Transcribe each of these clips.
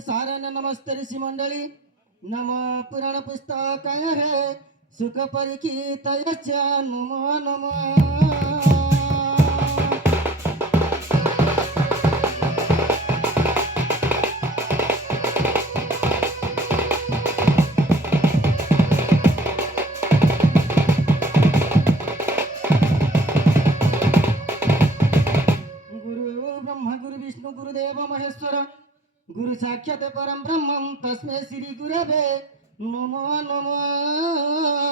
सारण नमस्ते ऋषि मंडली नम पुराण पुस्तकाय हे सुख परिचित नमो नमः गुरुदेव महेश्वर गुरु साक्षात परम ब्रह्म तस्मै श्री गुरवे नमो नमः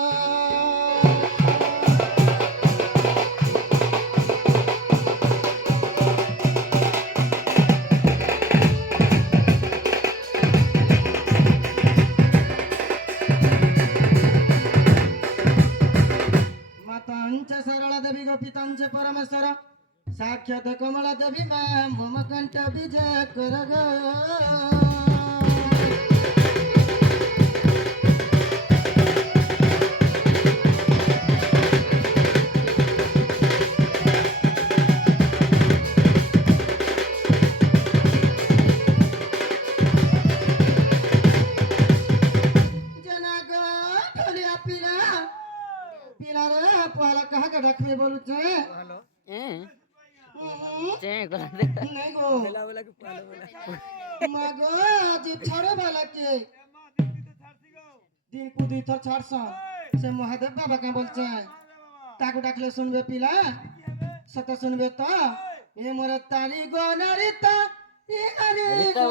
मातांच सरळ देवी गोपितांच परमेश्वर साक्षात कमला देवी मम कंठ विजय कर ग पाला कहाँ का रखने बोलू छे नहीं गो मागो जी थोड़े वाला के दिन को दी थर छाड़सा से महादेव बाबा के बोलते हैं ताकू डाकले सुनबे पिला सत सुनबे तो ये मोर ताली गो नरिता ये नरिता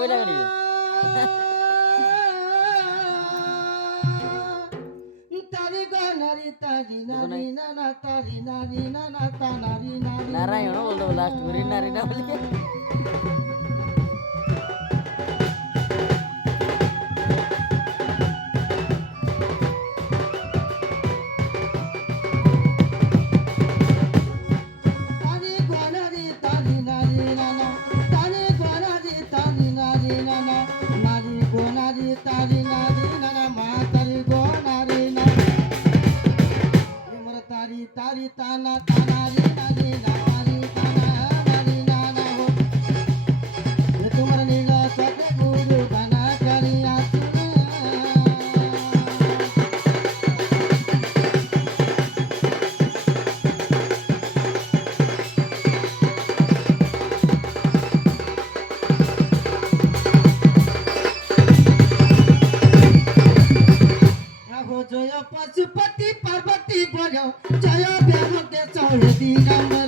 तारी गो नरिता री नारी नाना तारी नारी नाना ता नारी नारी नारायण बोल दो लास्ट में नारी ना बोलिए तारी ताना ताना री नारी नारी ताना नारी नाना हो ये तुम्हारा नीला सके गुरु बना करिया हो जय पशुपति पार्वती बोलो जय ब्याह के चौड़े दिगंबर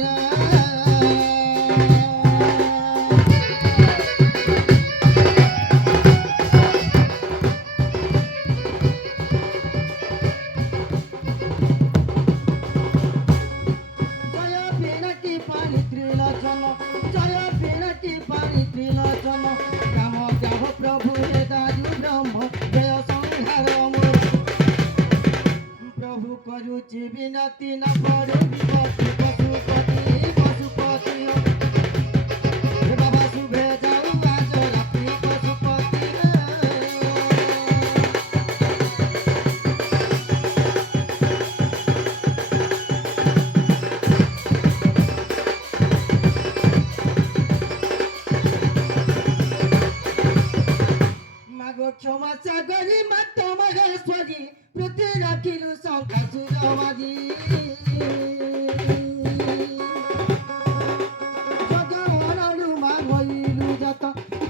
जय पेन की पानी त्रिलोचन जय पेन की पानी त्रिलोचन राम ब्याह प्रभु हे दारू ब्रह्म जय संहार प्रभु करुचि विनती न करू विपत्ति पशुपति पशुपति हे बाबा शुभे जाऊ आज रात्रि पशुपति मागो क्षमा सागरी माता महेश्वरी पृथ्वी राखिलु शंका सुरवादी जगवरनु मागइलु जत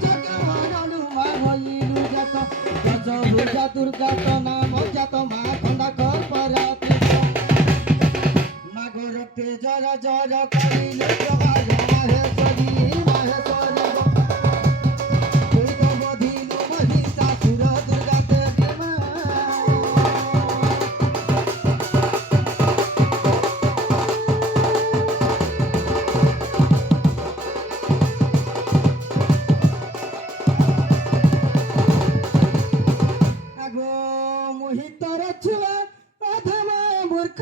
जगवरनु मागइलु जत गज भुजा दुर्गा त नाम जत मा खंडा कर पराती मागो रक्ते जरा जरा करिलु जवार महेश्वरी महेश्वरी मोहितर छुआ अधमा मूर्ख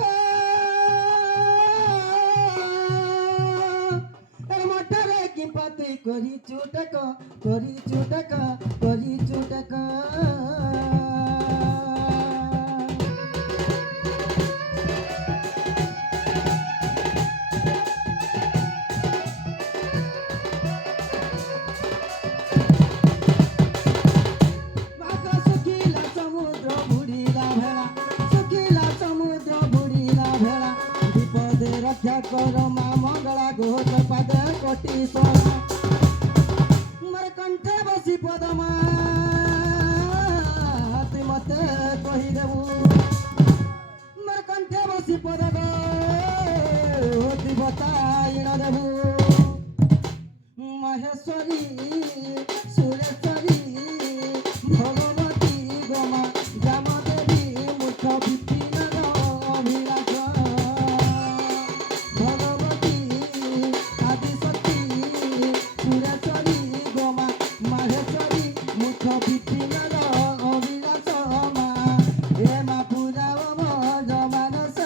मटरे की पति करी चुटक करी चुटक करी चुटक ତୋର ମା ମଙ୍ଗଳା ଗୋତ ପାଦ କୋଟି ସୋନା ମୋର କଣ୍ଠେ ବସି ପଦମା ତୁଇ ମତେ କହିଦେବୁ ମୋର କଣ୍ଠେ ବସି ପଦ ତୁଇ ବତାଇଣ ଦେବୁ মহেশ্বরী সুরেশ্বরী ভগবতী গমা জামদেবী মুখ বিপিন অভিলাষ ভগবতী আদিশক্তি সুরেশ্বরী গমা মহেশ্বরী মুখ বিপিন অভিলাষ মা এ মা পূজাও মজ মানস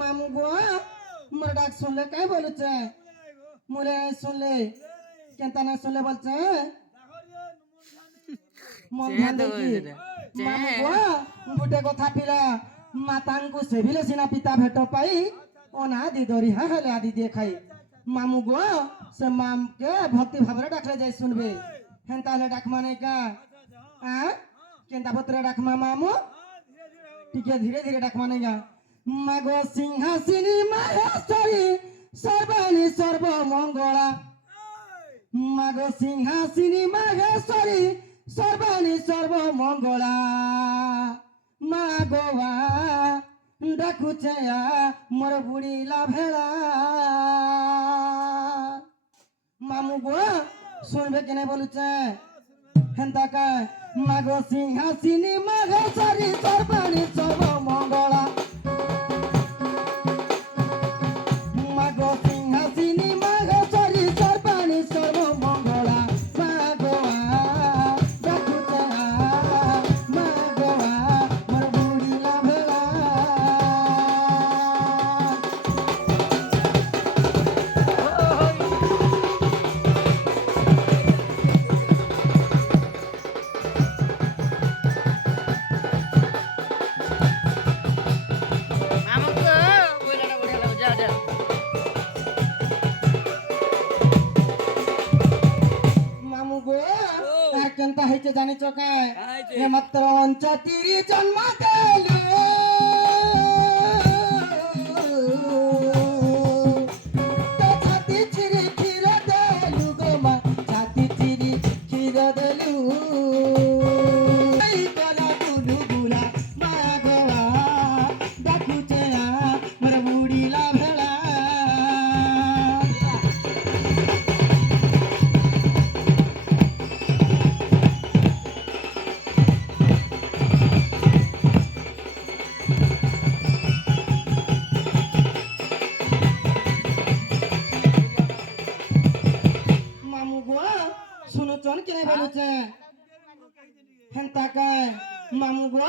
মামু গো মোর ডাক শুনলে কাই বলছে মোরে শুনলে কেনতা না শুনলে বলছে মন ধ্যান দেখি মামু গো গুটে কথা পিলা মাতাঙ্কু সেভিলে সিনা পিতা ভেট পাই অনাদি দরি হেলে আদি দিয়ে খাই মামু গো সে মামকে ভক্তি ভাবরে ডাকলে যাই শুনবে হেনতা হলে ডাক মানে কা কেনতা পত্রে ডাকমা মামু টিকে ধীরে ধীরে ডাক মানে গা মাগো সিংহাসিনী মাহেশ্বরী সর্বাণী সর্বমঙ্গলা মাগো সিংহাসিনী মাহেশ্বরী সর্বাণী সর্বমঙ্গলা মাগোয়া ডাকুছে মোর বুড়িলা ভেড়া মামু গো শুনবে কেনে বলুছে হেন্তা কা মাগো সিংহাসিনী মাহেশ্বরী সর্বাণী সর্বমঙ্গলা মাগো সিংহাসিনী মাহেশ্বরী সর্বাণী সর্বমঙ্গলা মাগোয়া ডাকুছে মাগোয়া মোর বুড়িলা ভেড়া আমাকে বইলাটা বড়িয়া লাগে যা যা মামু গো আর কেনতা হইছে জানিছ কায় এ মাত্র 29 জন্ম দেলু তো ছাতি চিরি ক্ষীর দেলু গো মা ছাতি চিরি ক্ষীর দেলু এই কলা গুলু গুলা মা গোয়া ডাকুছে মোর বুড়িলা ভেড়া মামু গো শুনুছন কেনে বলুছে হেন্তা কায় মামু গো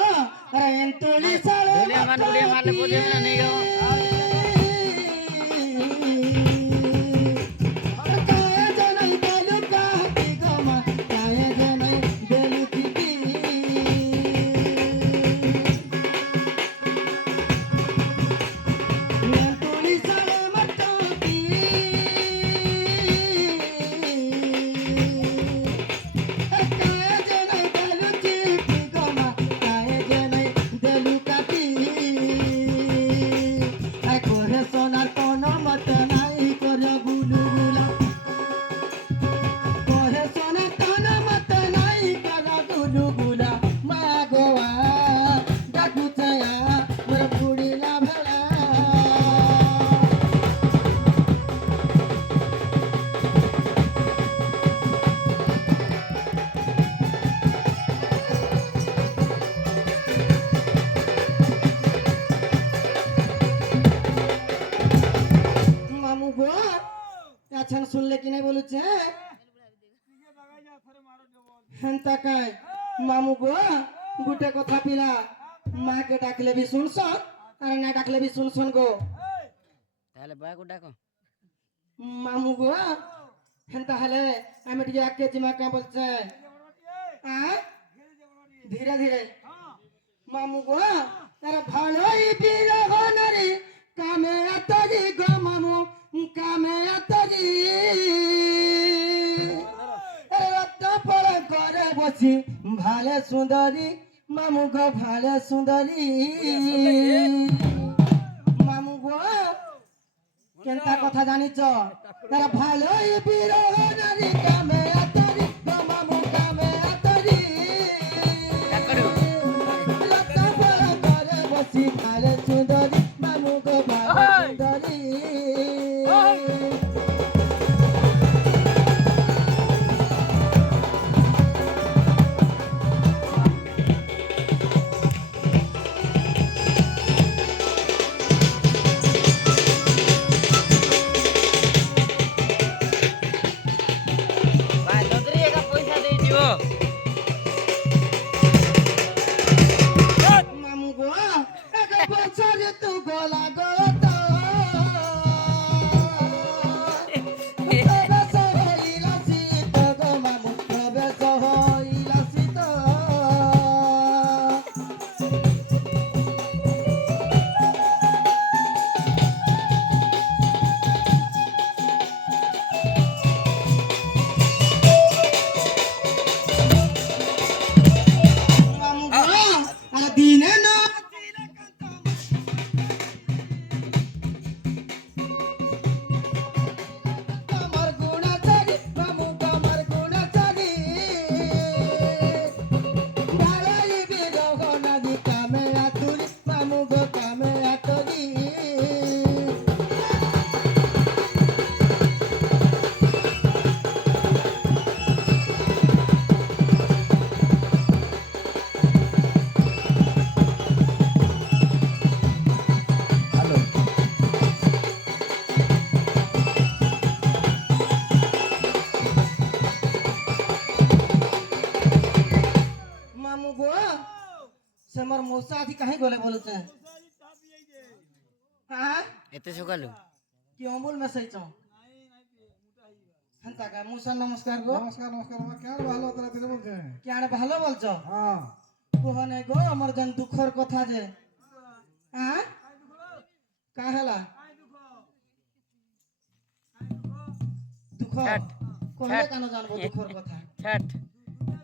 আরে এন্তলি সালে ধুলিয়া মারলে বুঝে না নেই গো কায়ে জানাই বেলু কাটি গো মা কায়ে জানাই বেলু কিটি এন্তলি সালে মাটি কায়ে জানাই বেলু কিটি গো মা কায়ে জানাই বেলু কাটি আই কোহে সোনার কোনো মত নাই করে গুলু গুলা কোহে সোনার কোনো মত নাই করে গুলু গুলা মা গোয়া ডাকুছে মোর বুড়িলা ভেড়া মামু গো আছেন শুনলে কিনে বলুছে হেন্তা কায় মামু গো গুটে কথা পিলা মাকে ডাকলে বি শুনছন আর না ডাকলে বি শুনছন গো তাহলে বাকু ডাকো মামু গো হেন্তা হলে আমি টিকে আকে জিমা কা বলছে ধীরে ধীরে মামু গো এর ভালোই বিরহ নারী কামে আতরি গো মামু কামে আতরি রক্ত পড়ে করে বসি ভালে সুন্দরী মামু গো ভালে সুন্দরী মামু গো কেনটা কথা জানিছ তারা ভালোই বিরহ নারী কামে আতরি গো মামু কামে আতরি ডাকরু লতা পড়া করে বসি ভালে সুন্দরী মামু গো ভালে সুন্দরী ভাই দদরি একা পয়সা দেই দিও মামু গো এক বছর তু গলা গত তবে সহইলা শীত গো মামু তবে সহইলা শীত মামু গো আর দিনে না আমার গুণাচারী মামু আমার গুণাচারী বালাই বিরহ নদী কামে আতুরি মামু গো কামে আতুরি হ্যালো মামু গো সে মোর মৌসা আদি কাহি গলে বলুছে হ্যাঁ এতে সকালু কি অমূল মেসাইছ হেন্তা কা মৌসা নমস্কার গো নমস্কার নমস্কার আমার কেন ভালো তোরা দিলে বলছে কি আরে ভালো বলছ হ্যাঁ কোহনে গো আমার যেন দুঃখর কথা যে হ্যাঁ কা হেলা দুঃখ ছাট, কহলে ছাট। কেন জানবো দুঃখর কথা ছাট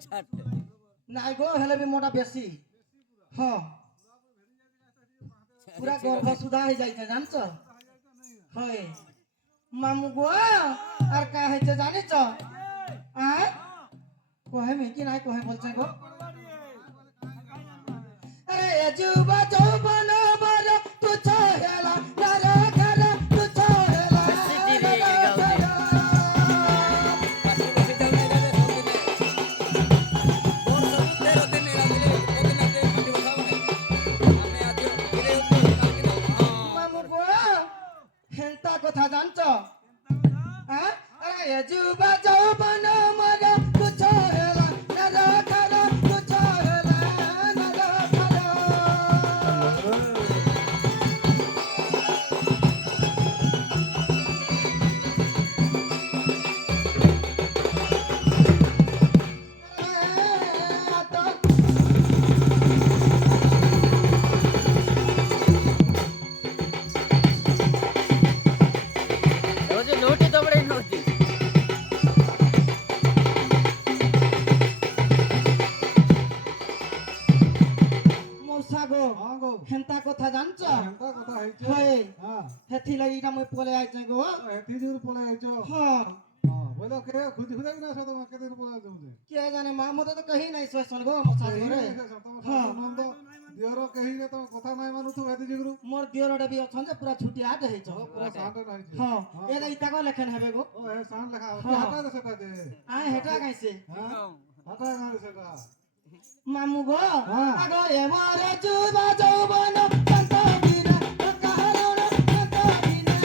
ছাট নাই গো হেলে বি মোটা বেশি হ্যাঁ পুরা গর্ভ সুধা হয়ে যাইছে জানছ হয় মামু গো আর কা হয়েছে জানিছ হ্যাঁ কহে মি কি নাই কহে বলছে গো আরে যুবা যৌবন বর তুছ হেলা নারে ঘর তুছ হেলা বেশি ধীরে গাও দে। মামু গো হেন্তা কথা জানছ হ্যাঁ আরে যুবা যৌবন মর তুছ হেলা নারে ঘর তুছ হেলা নারে ঘর রোজে লোটি দবড়ে নদী মৌসা গো হ্যাঁ গো হেন্তা কথা জানছ এমতা কথা হইছে হয় হ্যাঁ হেথি লাগি এটা মই পলে আইছে গো এতি দূর পলে আইছো হ্যাঁ হ্যাঁ বলো কে খুঁজি খুঁজি না সে তোমাকে দিন পলে আইছো মুঝে কে জানে মা মতে তো কহি নাই শোন গো মৌসা ঘরে তোমার নন্দ দিওর কেহি রে তোমার কথা নাই মানু তু এতি জিগরু মোর দিওরটা বি অছন যে পুরা ছুটি আট হইছ পুরা সান্ডে নাইছে হ্যাঁ এলা ইতা কো লেখেন হবে গো ও এ সান লেখা হ্যাঁ। হাটা সেটা দে আয় হেটা গাইছে হ্যাঁ হাটা গান সেটা মামু গো হ্যাঁ। আগো এমরে যুবা যৌবন কান্ত বিনা কাহারণ কান্ত বিনা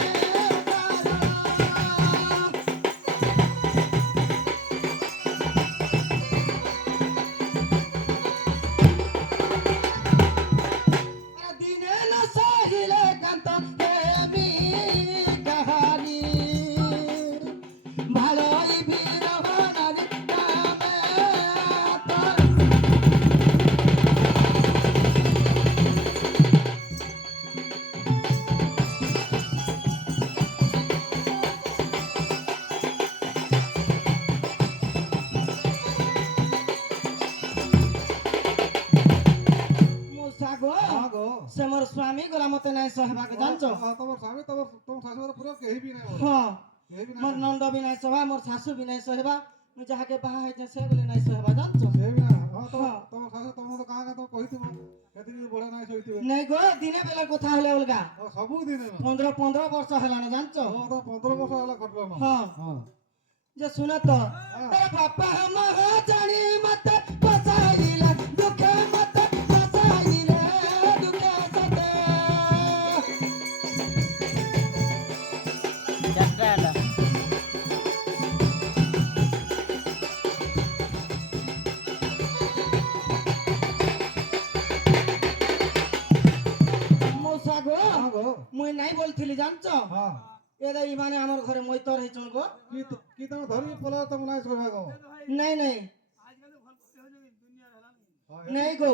দিনে না সহিলে কান্ত প্রেমী কাহানি ভালোই বিরহ নারী নামে তোর ସହେବାକେ ଜାଣିଛ ତମର ସ୍ୱାମୀ ତମ ଶାଶୁଘର ପୁରା କେହି ବି ନାହିଁ ହଁ କେହି ବି ମୋର ନାହିଁ ନଣ୍ଡ ବି ନାଇଁ ସହେବା ମୋର ଶାଶୁ ବି ନାଇଁ ସହେବା ମୁଁ ଯାହାକେ ବାହା ହେଇଛେ ସେ ବୋଲି ନାଇଁ ସହେବା ଜାଣିଛ କେହି ବି ନାହିଁ ହଁ ହଁ। ତମ ଶାଶୁ ତମକୁ କାଁ କାଁ ତମ କହିଥିବ ସେତିକି ବଢିଆ ନାହିଁ ଶୋଇଥିବେ ନାଇଁ ଗୋ ଦିନେ ବେଲା କଥା ହେଲେ ଅଲଗା ସବୁଦିନ 15 ବର୍ଷ ହେଲାଣି ଜାଣିଛ 15 ବର୍ଷ ହେଲା ଖଟିଲ ହଁ ହଁ ଯେ ଶୁଣ ତ तेरा बापा महा जानी मत बसाइला दुखे मत बसाइला दुखे सते ଚାରିଟା ହେଲା मौसा गो ହଁ ଗୋ ମୁଇଁ ନାଇଁ ବୋଲଥିଲି ଜାଣିଛ ହଁ ଏରେ ଇମାନେ ଆମର ଘରେ ମଇତର ହେଇଛନ୍ ଗো କି ତମେ ଧରି ପଲା ତମ ନାଇଁ ଶୋଇବା କଣ ନାଇଁ ନାଇଁ ନାଇଁ ଗো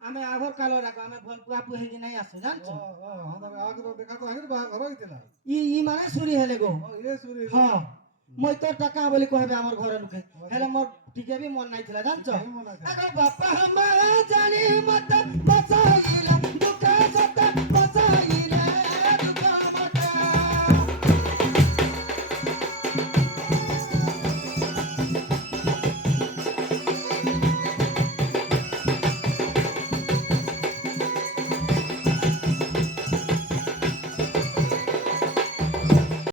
ଆମେ ଆଘର କାଳ ରାକ ଆମେ ଭଲ ପୁଆ ପୁଇ ହେଇକି ନାଇଁ ଆସୁ ଜାଣିଛ ଆଗରୁ ଦେଖା ତ ହେଇନି ବାହାଘର ହେଇଥିଲା ଇ ମାନେ ସୁରି ହେଲେ ଗो ଇଏ ସୁରି ହଁ ମଇତର টাকা ବୋଲି କହିବେ ଆମର ଘର ଲୋକେ ହେଲେ ମୋର ଟିକେ ବି ମନ ନାଇଁ ଥିଲା ଜାଣିଛ କେହି ମନା ଆଗ ବାପା ମା ଜାଣି ମତ ବସାଇଲା ଦୁଃଖ ସତେ